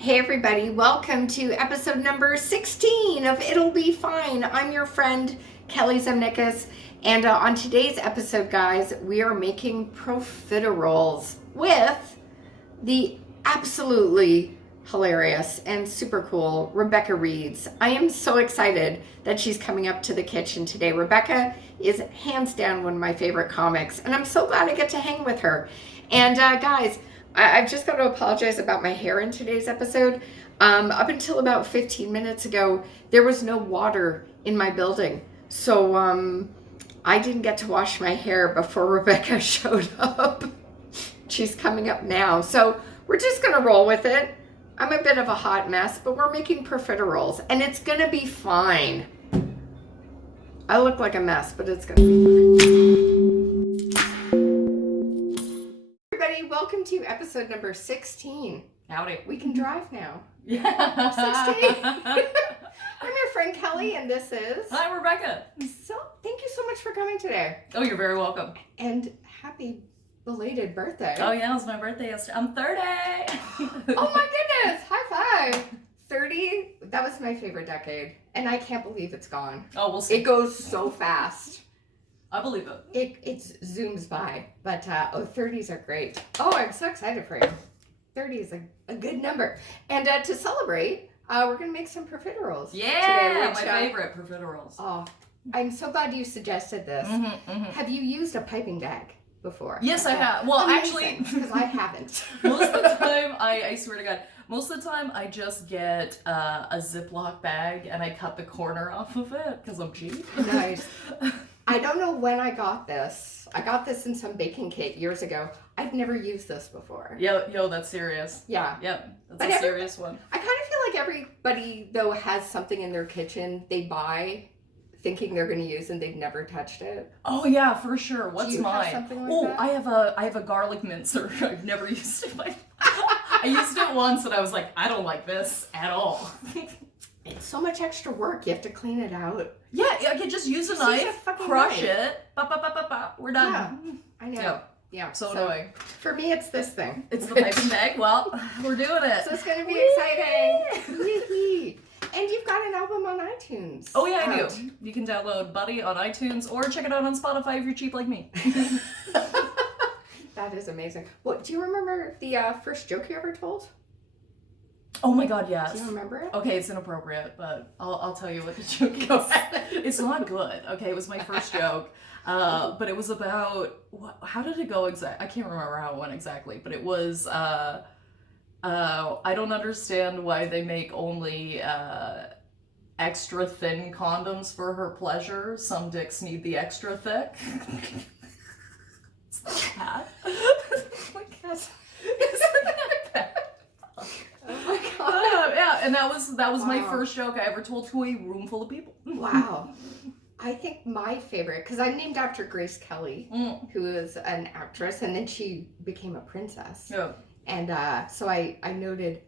Hey everybody, welcome to episode number 16 of It'll Be Fine. I'm your friend, Kelly Zemnickis, and on today's episode, guys, we are making profiteroles with the absolutely hilarious and super cool Rebecca Reeds. I am so excited that she's coming up to the kitchen today. Rebecca is hands down one of my favorite comics, and I'm so glad I get to hang with her. And guys, I've just got to apologize about my hair in today's episode. Up until about 15 minutes ago, there was no water in my building. So I didn't get to wash my hair before Rebecca showed up. She's coming up now. So we're just going to roll with it. I'm a bit of a hot mess, but we're making profiteroles, and it's going to be fine. I look like a mess, but it's going to be fine. Welcome to episode number 16. Howdy. We can drive now. Yeah. 16. I'm your friend Kelly, and this is... Hi, Rebecca. So, thank you so much for coming today. Oh, you're very welcome. And happy belated birthday. Oh, yeah, it was my birthday yesterday. I'm 30. Oh, my goodness. High five. 30, that was my favorite decade. And I can't believe it's gone. Oh, we'll see. It goes so fast. I believe it. It zooms by, but 30s are great. Oh, I'm so excited for you. 30 is a good number. And to celebrate, we're going to make some profiteroles. Yeah, today, my favorite profiteroles. Oh, I'm so glad you suggested this. Have you used a piping bag before? Yes, I have. Well, actually, because I haven't. Most of the time, I swear to God, most of the time I just get a Ziploc bag and I cut the corner off of it because I'm cheap. Nice. I don't know when I got this. I got this in some baking kit years ago. I've never used this before. Yo, that's serious. Yeah. Yep, that's a serious one. I kind of feel like everybody, though, has something in their kitchen they buy thinking they're going to use and they've never touched it. Oh, yeah, for sure. What's Do you mine? Have something like that? I have a garlic mincer. I've never used it. I used it once and I was like, I don't like this at all. It's so much extra work. You have to clean it out. Yeah, I can just use a knife, crush it, we're done. Yeah, I know. Yeah. So annoying. For me, it's this thing. It's the piping bag. Well, we're doing it. So it's going to be exciting. And you've got an album on iTunes. Oh, yeah, I do. You can download Buddy on iTunes or check it out on Spotify if you're cheap like me. That is amazing. What do you remember the first joke you ever told? Oh my God, yes. Do you remember it? Okay, it's inappropriate, but I'll tell you what the joke is. It's not good. Okay, it was my first joke, but it was about how did it go exactly? I can't remember how it went exactly, but it was I don't understand why they make only extra thin condoms for her pleasure. Some dicks need the extra thick. It's like that. Like that. Yeah, and that was my first joke I ever told to a room full of people. Wow. I think my favorite, because I'm named after Grace Kelly, who is an actress, and then she became a princess. Yeah. And so I noted,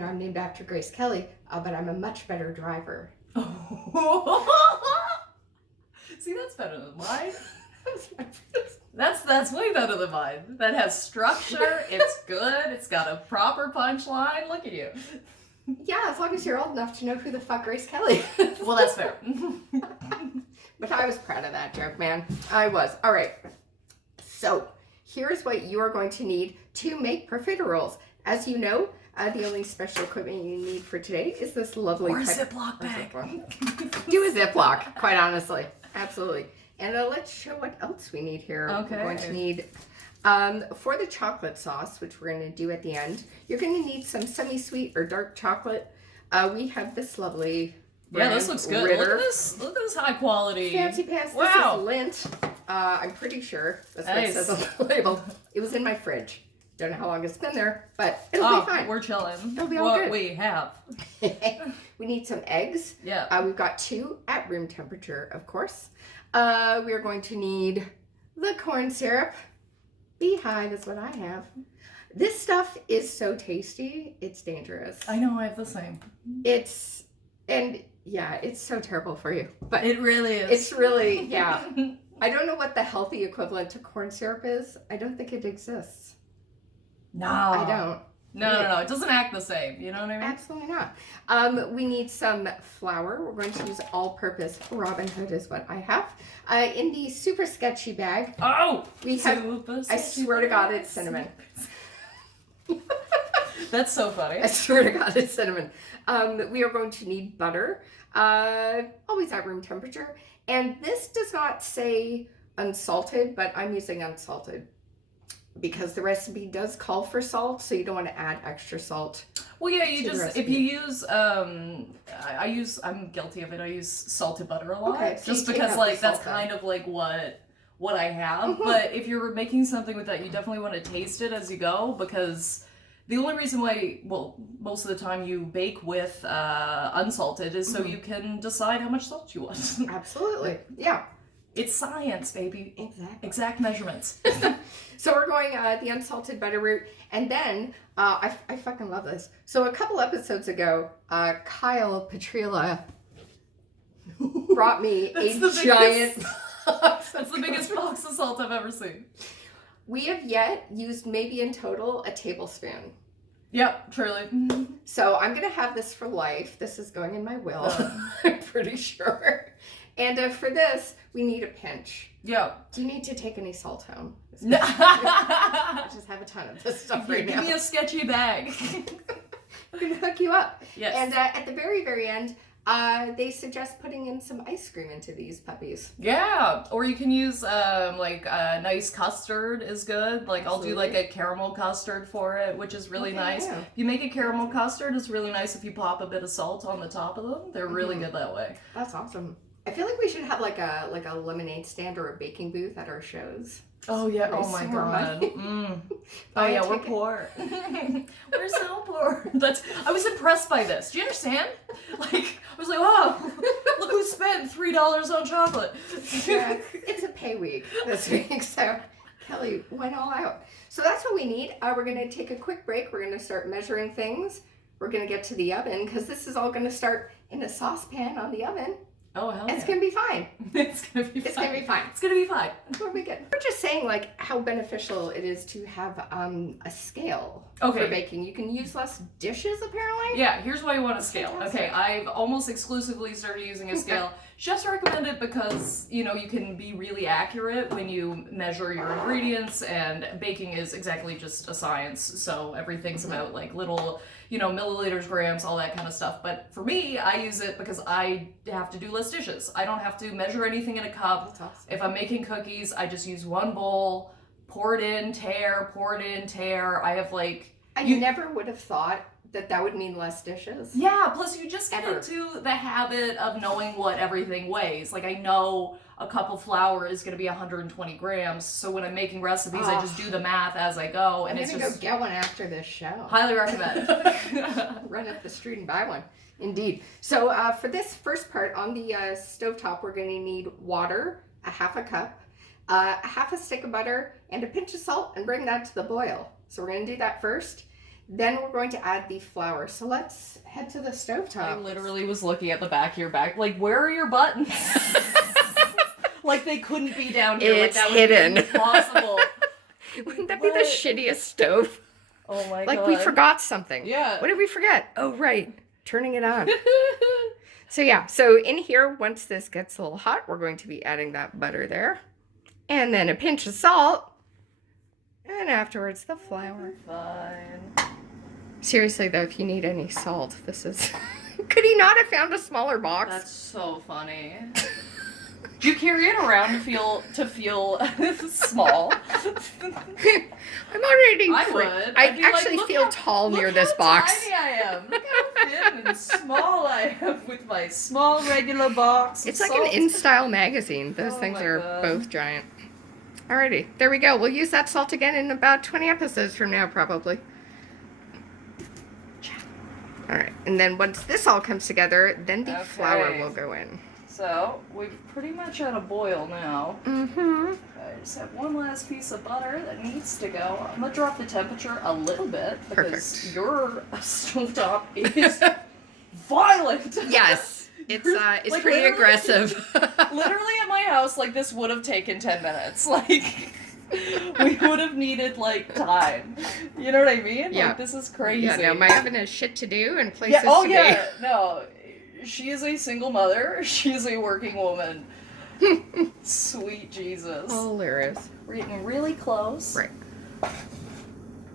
I'm named after Grace Kelly, but I'm a much better driver. See, that's better than mine. That's way better than mine. That has structure. It's good. It's got a proper punchline. Look at you. Yeah, as long as you're old enough to know who the fuck Grace Kelly is. Well, that's fair. But I was proud of that joke, man. I was. All right. So here's what you are going to need to make profiteroles. As you know, the only special equipment you need for today is this lovely Ziploc bag. Do a Ziploc, quite honestly. Absolutely. And let's show what else we need here. Okay. We're going to need, for the chocolate sauce, which we're going to do at the end, you're going to need some semi-sweet or dark chocolate. We have this lovely brand, this looks good. Ritter. Look at this high quality. Fancy pants. Wow. This is Lint. I'm pretty sure that's what it says on the label. It was in my fridge. Don't know how long it's been there, but it'll be fine. We're chilling. It'll be all good. We have. We need some eggs. Yeah. We've got 2 at room temperature, of course. We are going to need the corn syrup. Beehive is what I have. This stuff is so tasty, it's dangerous. I know, I have the same. It's so terrible for you. But it really is. It's really, yeah. I don't know what the healthy equivalent to corn syrup is. I don't think it exists. No. I don't. No. It doesn't act the same. You know what I mean? Absolutely not. We need some flour. We're going to use all-purpose Robin Hood is what I have. In the super sketchy bag, we have, I swear to God, it's cinnamon. That's so funny. I swear to God, it's cinnamon. We are going to need butter, always at room temperature. And this does not say unsalted, but I'm using unsalted because the recipe does call for salt, so you don't want to add extra salt. Well, yeah, you just, if you use, I'm guilty of it. I use salted butter a lot. Okay, so just because, like, that's kind of like what I have. But if you're making something with that, you definitely want to taste it as you go, because the only reason why, well, most of the time you bake with unsalted is so you can decide how much salt you want. Absolutely. Yeah. It's science, baby. Exactly. Exact measurements. So we're going the unsalted butter root. And then, I fucking love this. So a couple episodes ago, Kyle Petrila brought me a giant box. That's the biggest box of salt I've ever seen. We have yet used maybe in total a tablespoon. Yep, truly. So I'm going to have this for life. This is going in my will, I'm pretty sure. And for this, we need a pinch. Yeah. Do you need to take any salt home? No. I just have a ton of this stuff right now. Give me a sketchy bag. I'm going to hook you up. Yes. And at the very, very end, they suggest putting in some ice cream into these puppies. Yeah, or you can use like nice custard is good. Like Absolutely. I'll do like a caramel custard for it, which is really nice. Yeah. If you make a caramel custard, it's really nice if you pop a bit of salt on the top of them. They're really good that way. That's awesome. I feel like we should have like a lemonade stand or a baking booth at our shows. Oh yeah! Oh my God! Oh yeah, we're poor. We're so poor. I was impressed by this. Do you understand? Like I was like, wow, look who spent $3 on chocolate. Yeah, it's a pay week this week, so Kelly went all out. So that's what we need. We're gonna take a quick break. We're gonna start measuring things. We're gonna get to the oven because this is all gonna start in a saucepan on the oven. Oh, hell yeah. It's going to be fine. It's going to be fine. It's going to be fine. It's going to be fine. We'll be good. We're just saying, like, how beneficial it is to have a scale for baking. You can use less dishes, apparently. Yeah, here's why you want a scale. Okay, I've almost exclusively started using a scale. Chefs recommend it because, you know, you can be really accurate when you measure your ingredients, and baking is exactly just a science. So everything's about, like, little, you know, milliliters, grams, all that kind of stuff. But for me, I use it because I have to do less dishes. I don't have to measure anything in a cup. That's awesome. If I'm making cookies, I just use one bowl, pour it in, tear. I have like... I never would have thought that would mean less dishes. Yeah, plus you just get into the habit of knowing what everything weighs. Like I know a cup of flour is going to be 120 grams, so when I'm making recipes, I just do the math as I go, and I'm gonna go get one after this show. Highly recommend. Run up the street and buy one. Indeed. So for this first part on the stovetop, we're going to need water, a half a cup, a half a stick of butter, and a pinch of salt, and bring that to the boil. So we're going to do that first. Then we're going to add the flour. So let's head to the stovetop. I literally was looking at the back of your back, like, where are your buttons? Like they couldn't be down here. It's like that hidden. Would be impossible. Wouldn't that be the shittiest stove? Oh my God. Like we forgot something. Yeah. What did we forget? Oh, right. Turning it on. So yeah, so in here, once this gets a little hot, we're going to be adding that butter there. And then a pinch of salt. And afterwards, the flour. Fine. Seriously, though, if you need any salt, this is... Could he not have found a smaller box? That's so funny. Do you carry it around to feel small? I'm already... I would. I be actually like, feel tall near this box. Look how tiny I am. Look how thin and small I am with my small regular box. It's like an InStyle magazine. Those things are both giant. Alrighty, there we go. We'll use that salt again in about 20 episodes from now, probably. Alright, and then once this all comes together, then the flour will go in. So, we've pretty much at a boil now. Mm-hmm. I just have one last piece of butter that needs to go. I'm going to drop the temperature a little bit because your stovetop is violent. Yes. It's like, pretty aggressive. Literally at my house, like, this would have taken 10 minutes. Like, We would have needed like time. You know what I mean? Yeah. Like, this is crazy. Yeah, no, my oven has shit to do and places Yeah. Oh to yeah. No, she is a single mother. She is a working woman. Sweet Jesus. Hilarious. We're getting really close. Right.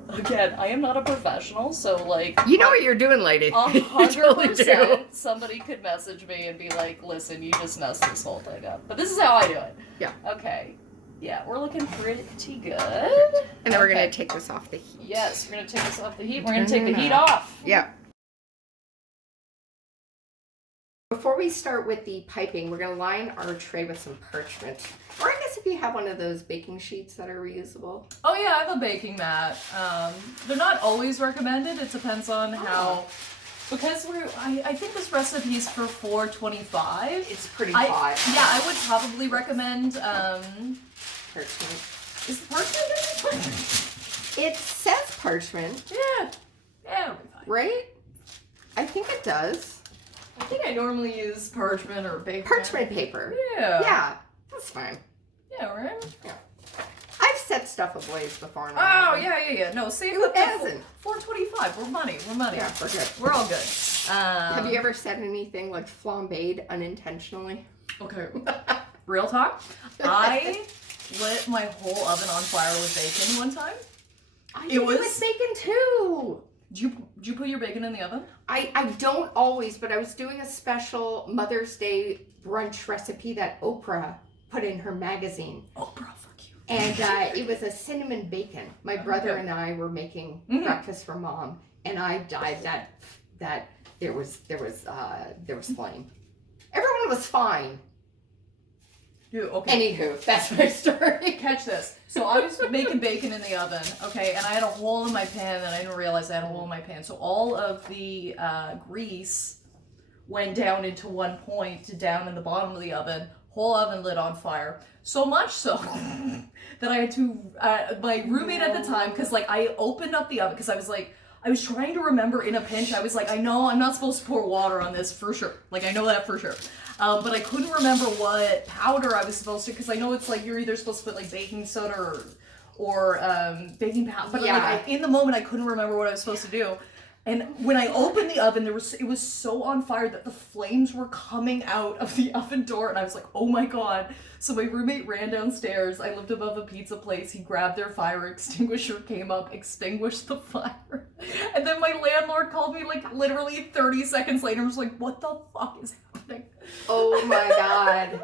Again, I am not a professional, so like. You know what you're doing, lady. 100%. Somebody could message me and be like, "Listen, you just messed this whole thing up." But this is how I do it. Yeah. Okay. Yeah, we're looking pretty good. And then we're going to take this off the heat. Yes, we're going to take this off the heat. We're going to take the heat off. Yeah. Before we start with the piping, we're going to line our tray with some parchment. Or I guess if you have one of those baking sheets that are reusable. Oh yeah, I have a baking mat. They're not always recommended. It depends on how... Because I think this recipe is for 425. It's pretty hot. Yeah, I would probably recommend... Parchment. Is the parchment? It says parchment. Yeah. Yeah, it'll be fine. Right? I think it does. I think I normally use parchment or baking Parchment paper. Yeah. Yeah, that's fine. Yeah, right? Yeah. I've set stuff ablaze before. Oh, yeah. No, save Who up to hasn't? 425. We're money. Yeah, we're good. We're all good. Have you ever said anything like flambéed unintentionally? Okay. Real talk. I lit my whole oven on fire with bacon one time. I did it with bacon too. Did you put your bacon in the oven? I don't always, but I was doing a special Mother's Day brunch recipe that Oprah put in her magazine. Oprah, fuck you. And it was a cinnamon bacon. My brother and I were making breakfast for Mom, and I died that there was flame. Everyone was fine. Okay. Anywho, that's my story. Catch this. So I was making bacon in the oven, okay, and I had a hole in my pan, and I didn't realize I had a hole in my pan. So all of the grease went down into one point, down in the bottom of the oven. Whole oven lit on fire. So much so that I had to, my roommate at the time, because like I opened up the oven, because I was trying to remember in a pinch. I was like, I know I'm not supposed to pour water on this for sure. Like, I know that for sure. But I couldn't remember what powder I was supposed to, because I know it's like you're either supposed to put like baking soda or baking powder. But like in the moment, I couldn't remember what I was supposed to do. And when I opened the oven, it was so on fire that the flames were coming out of the oven door, and I was like, oh my god. So my roommate ran downstairs. I lived above a pizza place. He grabbed their fire extinguisher, came up, extinguished the fire. And then my landlord called me like literally 30 seconds later and was like, what the fuck is happening? Oh my god.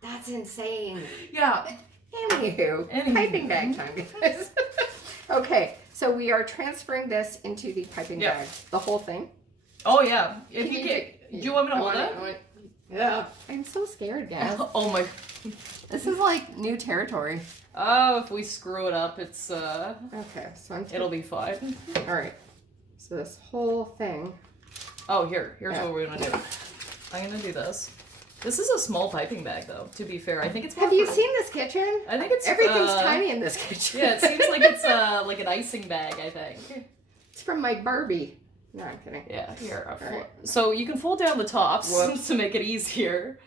That's insane. Yeah. Anywho. Piping bag time, guys. Okay, so we are transferring this into the piping bag. The whole thing. Oh yeah. If you get, do you want me to hold it? Yeah. I'm so scared, guys. Oh my. This is like new territory. Oh, if we screw it up, it's Okay, so it'll be fine. All right. So this whole thing. Oh, here's what we're gonna do. I'm gonna do this. This is a small piping bag, though. To be fair, I think it's. Have you seen this kitchen? I think it's everything's tiny in this kitchen. Yeah, it seems like it's like an icing bag. I think it's from my Barbie. No, I'm kidding. Yeah, here. Right. So you can fold down the tops to make it easier.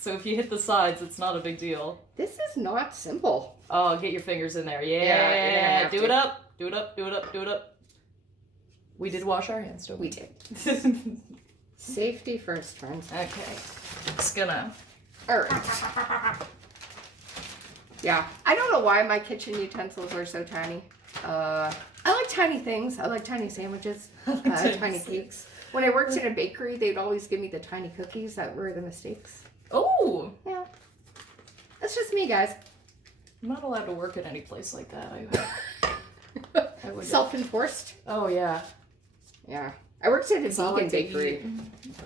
So if you hit the sides, it's not a big deal. This is not simple. Oh, get your fingers in there. Yeah, do it up. Do it up. Do it up. Do it up. We did wash our hands, didn't we? We did. Safety first, friends. Okay. Just gonna. All right. Yeah, I don't know why my kitchen utensils are so tiny. I like tiny things. I like tiny sandwiches, tiny cakes. When I worked in a bakery, they'd always give me the tiny cookies that were the mistakes. Oh! Yeah. That's just me, guys. I'm not allowed to work at any place like that. I would. Self-enforced? Oh, yeah. Yeah. I worked at a vegan bakery.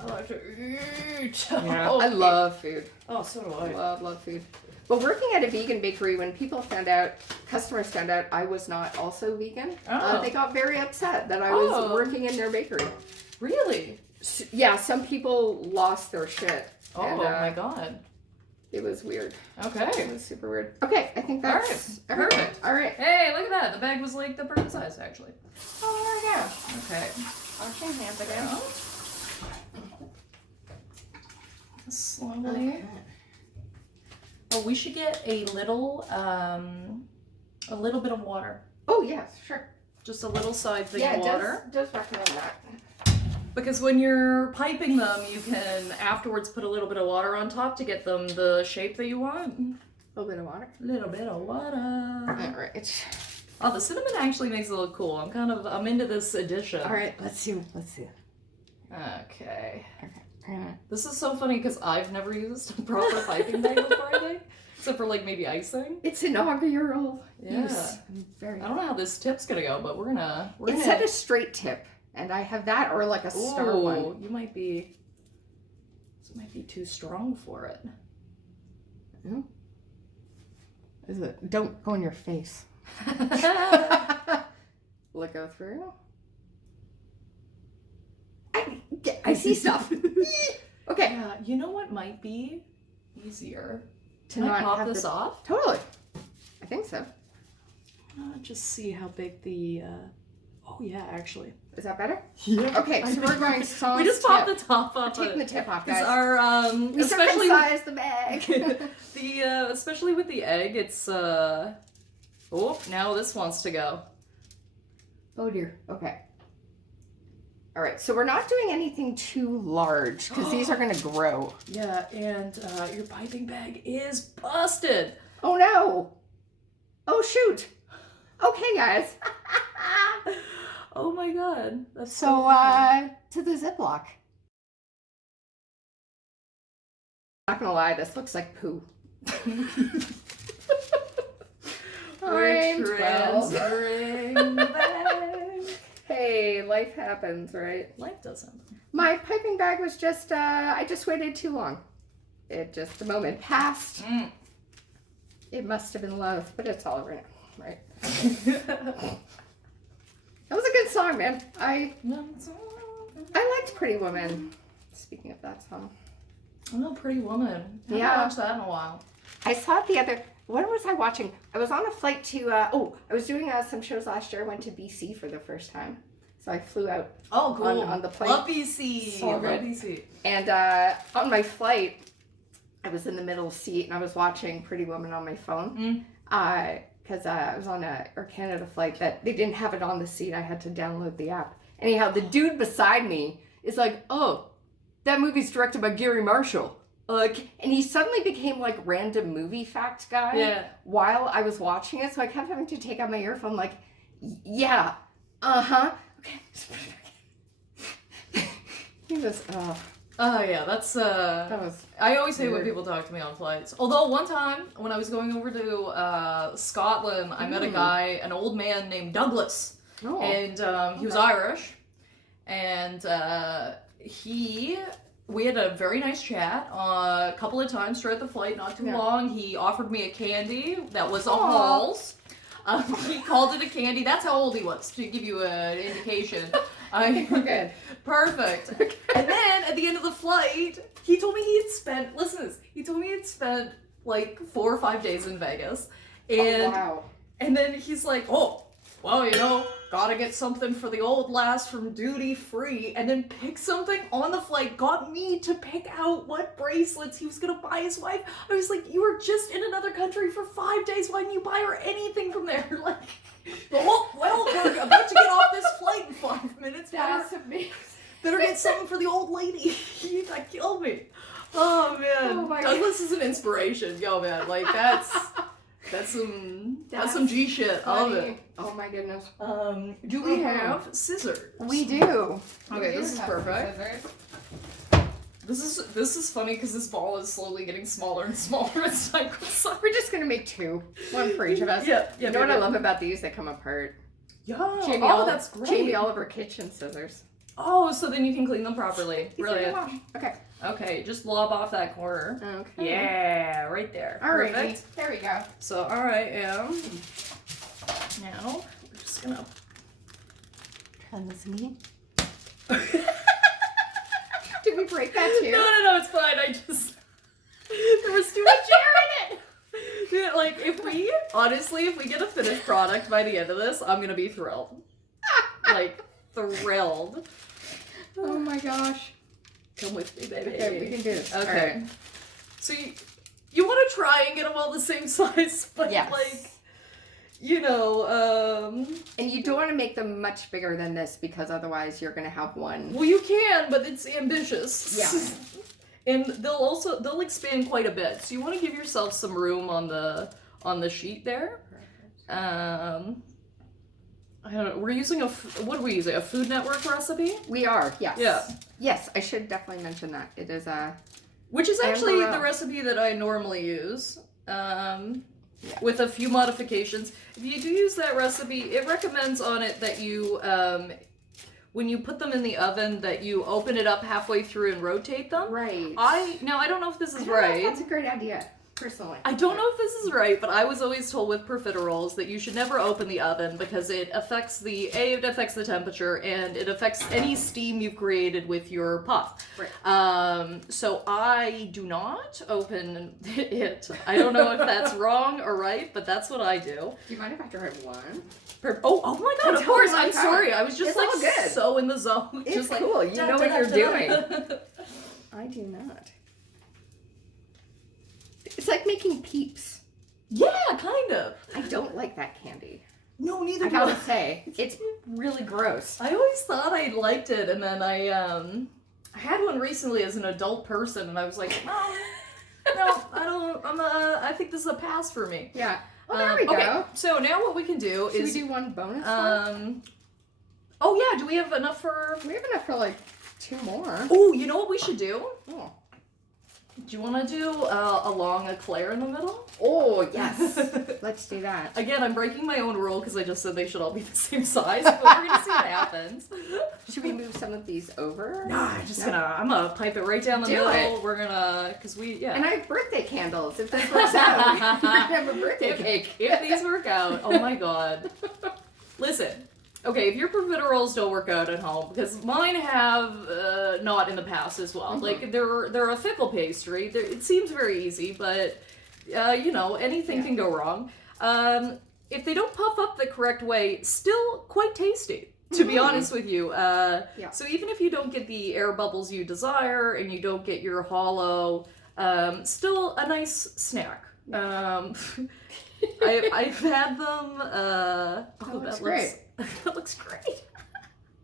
I like to eat. Yeah, I love food. Oh, so do I. Love food. But working at a vegan bakery, when customers found out I was not also vegan, they got very upset that I was working in their bakery. Really? Yeah, some people lost their shit. Oh, and, my God. It was weird. Okay. It was super weird. Okay, I think that's perfect. All right. Hey, look at that. The bag was like the perfect size, actually. Oh, there we go. Okay. Okay, hand it out. Slowly. Oh, we should get a little A little bit of water. Oh, yes, sure. Just a little side thing of Yeah, water. it does recommend that. Because when you're piping them, you can afterwards put a little bit of water on top to get them the shape that you want. A little bit of water. Little bit of water. All right. Oh, the cinnamon actually makes it look cool. I'm into this addition. All right, let's see. Okay. Okay. This is so funny because I've never used a proper piping bag before, I think. Except for like maybe icing. It's inaugural use. I don't know how this tip's gonna go, but we're gonna. It said a straight tip, and I have that or like a star one. You might be. This might be too strong for it. Mm. Is it? Don't go in your face. Will it go through? I see stuff. Okay. Yeah, you know what might be easier? To Can I not pop have this off? Totally. I think so. Just see how big the. Oh yeah, actually. Is that better? Yeah. Okay, so we're going sauce. We just popped the top off. Taking the tip off, guys. Our we especially circumcised the bag. Especially with the egg, it's Oh, now this wants to go. Oh dear. Okay. All right, so we're not doing anything too large because these are going to grow. Yeah, and your piping bag is busted. Oh no. Oh shoot. Okay, guys. Oh my god. That's So, to the Ziploc. Not gonna lie, this looks like poo. We're transferring the bag. Hey, life happens, right? Life doesn't. My piping bag was just, I just waited too long. The moment passed. Mm. It must have been love, but it's all over now, right? That was a good song, man. I liked Pretty Woman. Speaking of that song. Oh, Pretty Woman. I haven't watched that in a while. I saw it what was I watching? I was on a flight to, I was doing some shows last year. I went to BC for the first time. So I flew out Oh, cool. on the plane. Love BC. So Love good. BC. And on my flight, I was in the middle seat and I was watching Pretty Woman on my phone. Because I was on a Air Canada flight that they didn't have it on the seat. I had to download the app. Anyhow, the dude beside me is like, oh, that movie's directed by Gary Marshall. And he suddenly became like random movie fact guy while I was watching it. So I kept having to take out my earphone like, yeah, uh-huh. Okay. He was, Oh yeah, that was I always hate when weird. people talk to me on flights. Although one time when I was going over to Scotland, I met a guy, an old man named Douglas, and he was Irish, and we had a very nice chat a couple of times throughout the flight, not too long. He offered me a candy that was a Halls. He called it a candy. That's how old he was, to give you an indication. I think we're good. Perfect. Okay. And then at the end of the flight, he told me he had spent like 4 or 5 days in Vegas. And and then he's like, oh, well, gotta get something for the old lass from duty free, and then pick something on the flight, got me to pick out what bracelets he was gonna buy his wife. I was like, you were just in another country for 5 days, why didn't you buy her anything from there? Like, well, we're about to get off this flight in 5 minutes. That's amazing. Better get something for the old lady. That killed me. Oh man. Oh, my Douglas is an inspiration. Yo man, like that's some G shit. I love it. Oh my goodness. Do we have scissors? We do. Okay, this is perfect. This is funny because this ball is slowly getting smaller and smaller as time goes on. We're just gonna make 2, 1 for each of us. Yeah. You know what I love about these? They come apart. Yeah. That's great. Jamie Oliver kitchen scissors. Oh, so then you can clean them properly. Brilliant. Okay. Okay, just lob off that corner. Okay. Yeah, right there. All right. Perfect. There we go. So, all right, now we're just gonna turn this meat. Did we break that too? No, it's fine. I just there was too much air in it. Dude, like if we get a finished product by the end of this, I'm gonna be thrilled. Like thrilled. Oh my gosh. Come with me, baby. Okay, we can do this. Okay. Right. So you want to try and get them all the same size, but like you know, And you don't want to make them much bigger than this because otherwise you're going to have one. well, you can, but it's ambitious. Yeah. And they'll expand quite a bit. So you want to give yourself some room on the sheet there. I don't know. We're using what are we using? A Food Network recipe? We are, yes. Yeah. Yes, I should definitely mention that. It is a... Which is actually the recipe that I normally use. With a few modifications. If you do use that recipe, it recommends on it that you, when you put them in the oven, that you open it up halfway through and rotate them. Right. I don't know if this is right. That's a great idea, personally. I don't know if this is right, but I was always told with profiteroles that you should never open the oven because it affects it affects the temperature and it affects any steam you've created with your puff. Right. So I do not open it. I don't know if that's wrong or right, but that's what I do. Do you mind if I try one? Oh my god, of course, I'm sorry. I was just it's so in the zone. It's just cool. You know what you're doing. I do not. It's like making Peeps. Yeah, kind of. I don't like that candy. No, neither I do I. gotta say, it's really gross. I always thought I liked it, and then I had one recently as an adult person, and I was like, no, I don't. I think this is a pass for me. Yeah. Well, there we go. Okay, so now what we can do Should is we do one bonus one? Oh yeah, do we have enough for? We have enough for like 2 more. Oh, you know what we should do? Oh. Do you want to do a long eclair in the middle? Oh, yes. Let's do that. Again, I'm breaking my own rule because I just said they should all be the same size, but we're going to see what happens. Should we move some of these over? No, I'm going to pipe it right down the middle. It. We're going to, because And I have birthday candles. If this works out, we can have a birthday cake. If these work out, oh my god. Listen. Okay, if your profiteroles don't work out at home, because mine have not in the past as well. Mm-hmm. Like they're a fickle pastry. It seems very easy, but anything can go wrong. If they don't puff up the correct way, still quite tasty. To be honest with you. So even if you don't get the air bubbles you desire and you don't get your hollow, still a nice snack. I've had them. That looks great. That looks great.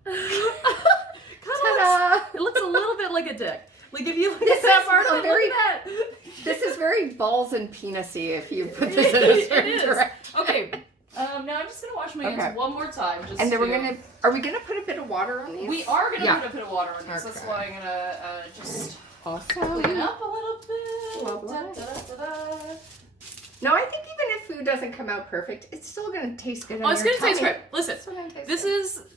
Ta-da! It looks a little bit like a dick. Like if you look This at that is part, a very- look at that. This is very balls and penisy if you put this in a certain direction. Okay. Now I'm just gonna wash my hands one more time. And then are we gonna put a bit of water on these? We are gonna put a bit of water on these. Okay. That's why I'm gonna just awesome. clean up a little bit. Lovely. Da-da-da-da. No, I think even if food doesn't come out perfect, it's still gonna taste good. It's gonna taste great. Listen,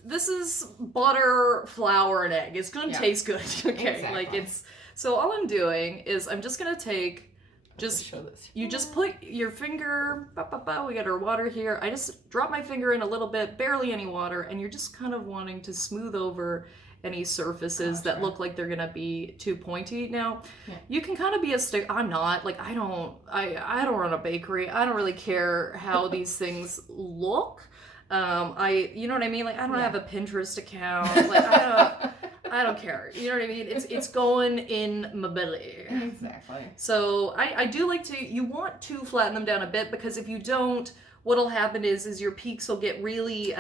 this is butter, flour, and egg. It's gonna taste good. Okay, exactly. So all I'm doing is I'm just gonna take. You just put your finger, we got our water here. I just drop my finger in a little bit, barely any water, and you're just kind of wanting to smooth over any surfaces that look like they're gonna be too pointy. Now, you can kind of be a stick. I'm not like I don't run a bakery. I don't really care how these things look. You know what I mean? Like I don't have a Pinterest account. Like I don't care. You know what I mean? It's going in my belly. Exactly. So I do like to. You want to flatten them down a bit because if you don't, what'll happen is your peaks will get really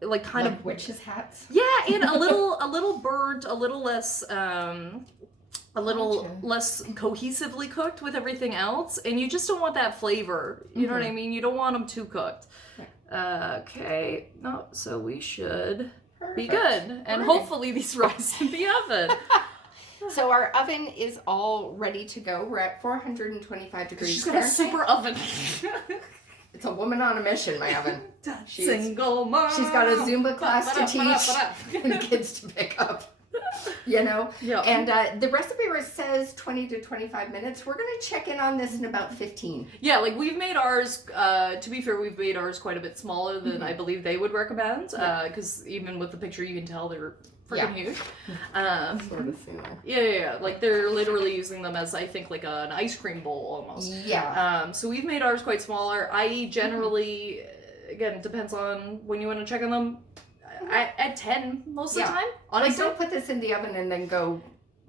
like witches' hats. Yeah, and a little burnt, a little less less cohesively cooked with everything else, and you just don't want that flavor. You know what I mean? You don't want them too cooked. Okay. No, so we should be good, and hopefully these rise in the oven. So our oven is all ready to go. We're at 425 degrees. She's got a super oven. It's a woman on a mission, my oven. Single mom. She's got a Zumba class to teach and kids to pick up. You know? Yeah. And the recipe says 20 to 25 minutes. We're going to check in on this in about 15. Yeah, like we've made ours, to be fair, we've made ours quite a bit smaller than I believe they would recommend. Because even with the picture, you can tell they're freaking huge. Sort of similar. Yeah. Like they're literally using them as, I think, like an ice cream bowl almost. Yeah. So we've made ours quite smaller. I generally, again, it depends on when you want to check on them. At 10 most of the time, honestly. Like, don't put this in the oven and then go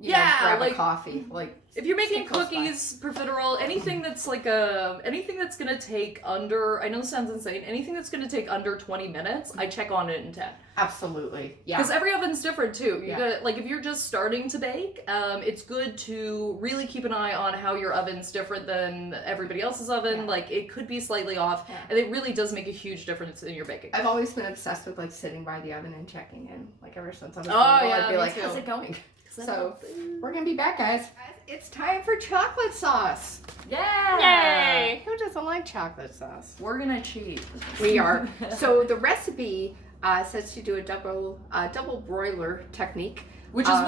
grab like a coffee. Like if you're making stay close by. cookies, profiterole, anything that's like anything that's gonna take under, I know this sounds insane, anything that's gonna take under 20 minutes, I check on it in 10. Absolutely. Yeah. Because every oven's different too. You Yeah. gotta, like if you're just starting to bake, it's good to really keep an eye on how your oven's different than everybody else's oven. Yeah. Like it could be slightly off, Yeah. and it really does make a huge difference in your baking. I've always been obsessed with like sitting by the oven and checking in. Like ever since I was Oh, little, yeah, I'd be me like, too. how's it going? So we're gonna be back, guys. It's time for chocolate sauce. Yay! Who doesn't like chocolate sauce? We're gonna cheat. We are. So the recipe says to do a double broiler technique, Which is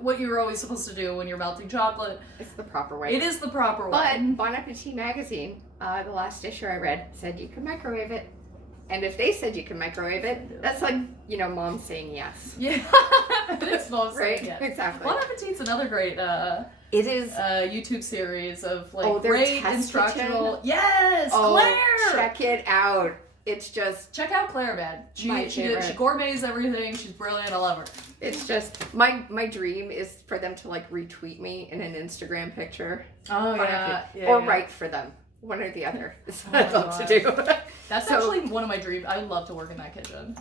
what you're always supposed to do when you're melting chocolate. it's the proper way. It is the proper But way. Bon Appetit magazine, the last issue I read, said you can microwave it. And if they said you can microwave it, that's like, mom saying yes. Yeah, it's most Right? yes. Exactly. Bon Appetit's another great It is. YouTube series of like Their great test instructional. kitchen? Yes, Claire. Check it out. It's just, Check out Claire, man. My She favorite. gourmets everything. She's brilliant. I love her. it's just, my dream is for them to like retweet me in an Instagram picture. Oh Bon Appetit. Or write for them. One or the other. That's what I'd my love to do. That's So- actually one of my dreams. I would love to work in that kitchen.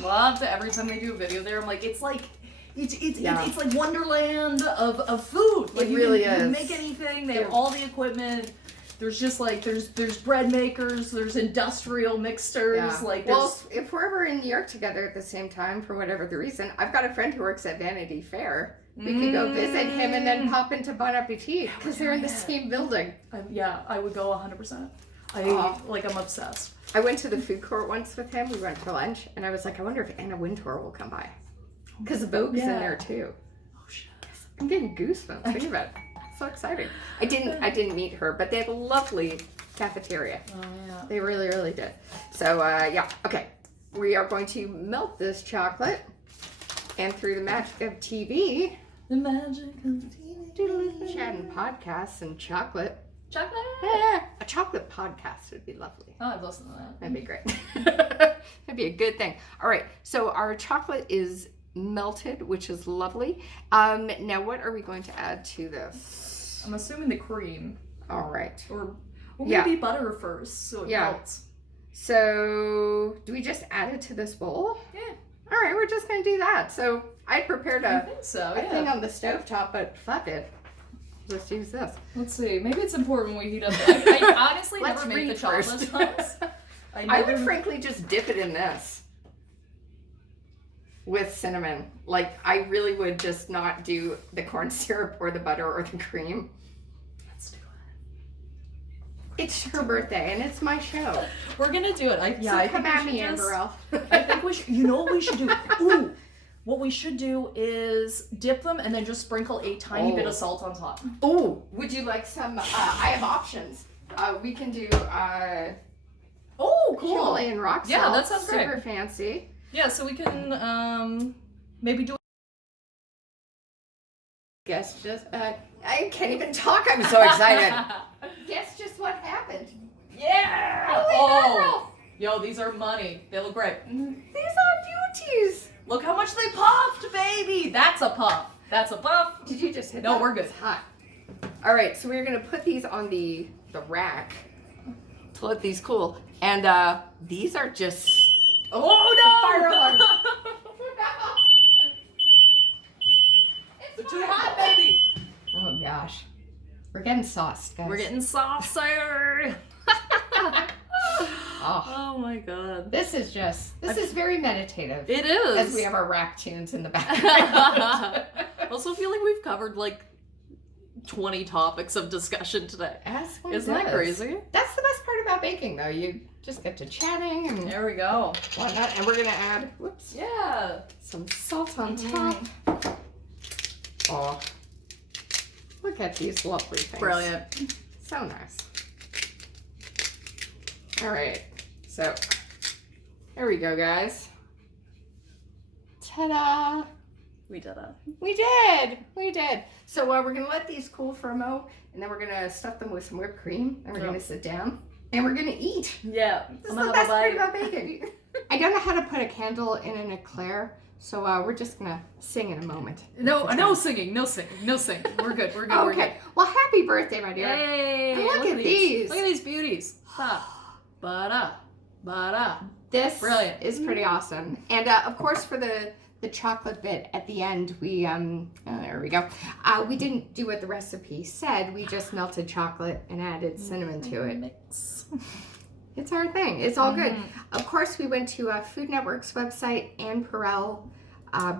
Love to. Every time they do a video there, I'm like, it's like. It's like Wonderland of food. Like It really you can is. make anything. They have all the equipment. There's just like there's bread makers. There's industrial mixers. Yeah. Like Well, there's if we're ever in New York together at the same time for whatever the reason, I've got a friend who works at Vanity Fair. We could go visit him and then pop into Bon Appetit because they're in the same building. I would go 100%. I'm obsessed. I went to the food court once with him. We went for lunch, and I was like, I wonder if Anna Wintour will come by because Vogue's in there too. Oh shit. I'm getting goosebumps. Think about it. So exciting. I didn't meet her, but they have a lovely cafeteria. Oh yeah. They really, really did. So yeah, okay. We are going to melt this chocolate, and through the magic of TV, The magic of TV. chatting podcasts and chocolate. Chocolate. A chocolate podcast would be lovely. Oh, I'd listen to that. That'd be great. That'd be a good thing. All right, so our chocolate is melted, which is lovely. Now, what are we going to add to this? I'm assuming the cream. All right. Or Yeah. maybe butter first, so it melts. So, do we just add it to this bowl? Yeah. All right, we're just going to do that. So, I prepared I a think so, thing yeah. on the stovetop, but fuck it. Let's use this. Let's see. Maybe it's important when we heat up. I honestly Let's never make the read chocolate first. sauce. I would frankly just dip it in this with cinnamon. Like, I really would just not do the corn syrup or the butter or the cream. Let's do It's her birthday and it's my show. it. We're gonna do it. I So think come we at should me, just- Amberelle. I think we should. You know what we should do? Ooh. What we should do is dip them and then just sprinkle a tiny bit of salt on top. Oh, would you like some? I have options. We can do Oh, cool. Himalayan rock salt. Yeah, that sounds great. Super fancy. Yeah, so we can maybe do. Guess just I can't even talk. I'm so excited. Guess just what happened. Yeah! Oh, Yo, these are money. They look great. these are beauties. Look how much they puffed, baby! That's a puff. That's a puff. Did you just hit No, that? we're good. It's hot. All right, so we're gonna put these on the rack to let these cool, and these are just Oh no! fire alarm. They're too hot, baby. Oh gosh, we're getting sauced, guys. We're getting saucer. Oh, Oh my god. this is very meditative. It is. As we have our rap tunes in the background. I also feel like we've covered like 20 topics of discussion today. As one Isn't that does. crazy? That's the best part about baking, though. You just get to chatting and There we go. whatnot. And we're gonna add, whoops, Yeah. some salt on top. Oh, look at these lovely things. Brilliant. So nice. All right, so there we go, guys. Ta-da! We did it. We did. So we're gonna let these cool for a mo, and then we're gonna stuff them with some whipped cream, and we're gonna sit down, and we're gonna eat. Yeah. This is the best part about baking. I don't know how to put a candle in an eclair, So we're just gonna sing in a moment. No singing. We're good. We're good. Well, happy birthday, my dear. Yay! And look at these. Look at these beauties. Ba-da. This Brilliant. is pretty awesome. And of course, for the chocolate bit at the end, we there we go. We didn't do what the recipe said. We just melted chocolate and added cinnamon to it. Mix. It's our thing. It's all good. Of course, we went to Food Network's website, and Burrell. I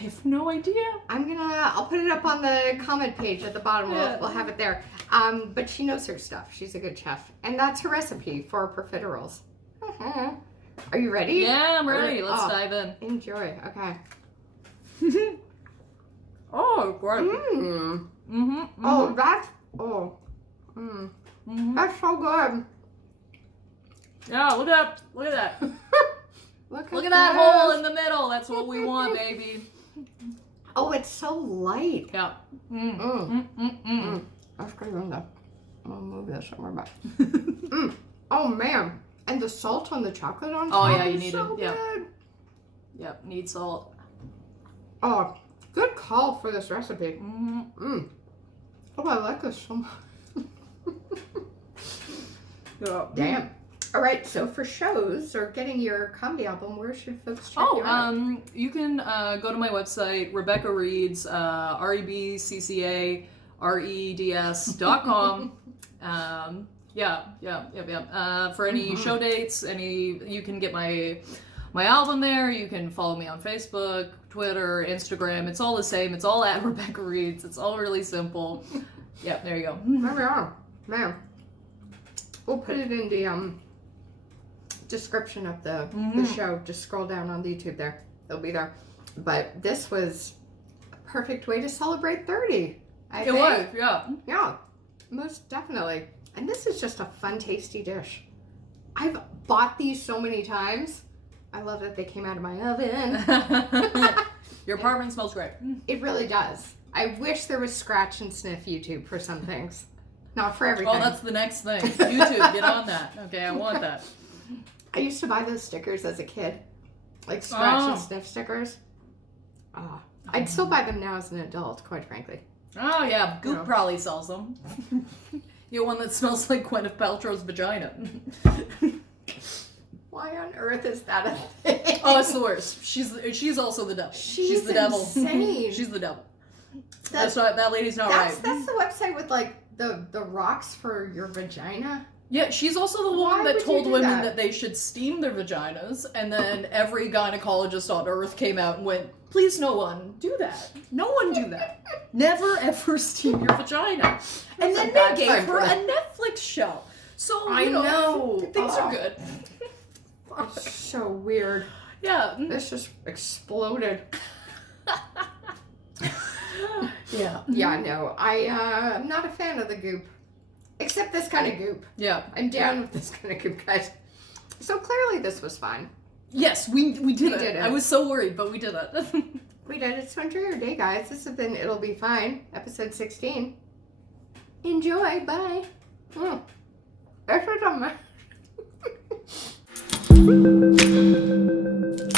have no idea. I'll put it up on the comment page at the bottom. We'll have it there. But she knows her stuff. She's a good chef. And that's her recipe for profiteroles. Are you ready? Yeah, I'm ready. Let's dive in. Enjoy. Okay. Oh, great. Oh, that's so good. Yeah, look at that. Look at that hole in the middle. That's what we want, baby. Oh, it's so light. Yeah. That's good. I'll move this somewhere back. Oh man, and the salt on the chocolate on top. Oh yeah, you need so it. Yeah. Good. Yep, need salt. Oh, good call for this recipe. Oh, I like this so much. Yeah. Damn. All right, so for shows or getting your comedy album, where should folks check you out? You can go to my website, Rebecca Reeds, ReBCCAREDS.com. For any show dates, you can get my album there. You can follow me on Facebook, Twitter, Instagram. It's all the same. It's all at Rebecca Reeds. It's all really simple. Yeah, there you go. There we are. Man. We'll put it in the description of the show. Just scroll down on YouTube there. It'll be there. But this was a perfect way to celebrate 30. I think. It was, yeah. Yeah, most definitely. And this is just a fun, tasty dish. I've bought these so many times. I love that they came out of my oven. Your apartment smells great. It really does. I wish there was scratch and sniff YouTube for some things. Not for everything. Oh, that's the next thing. YouTube, get on that. Okay, I want that. I used to buy those stickers as a kid. Like scratch and sniff stickers. Oh, I'd still buy them now as an adult, quite frankly. Oh, yeah. Goop probably sells them. You one that smells like Gwyneth Paltrow's vagina. Why on earth is that a thing? Oh, it's the worst. She's also the devil. She's the devil. Insane. She's the devil. That's why that lady's not right. That's the website with like the rocks for your vagina. Yeah, she's also the one that told women that they should steam their vaginas, and then every gynecologist on earth came out and went, please no one do that. No one do that. Never ever steam your vagina. And then they gave her a Netflix show. So, I know. Things are good. It's so weird. Yeah. This just exploded. Yeah. Yeah, no. I'm not a fan of the goop. Except this kind of goop. Yeah. I'm down with this kind of goop, guys. So clearly this was fun. Yes, we did it. I was so worried, but we did it. We did it. So enjoy your day, guys. This has been It'll Be Fine, episode 16. Enjoy. Bye. This is a mess.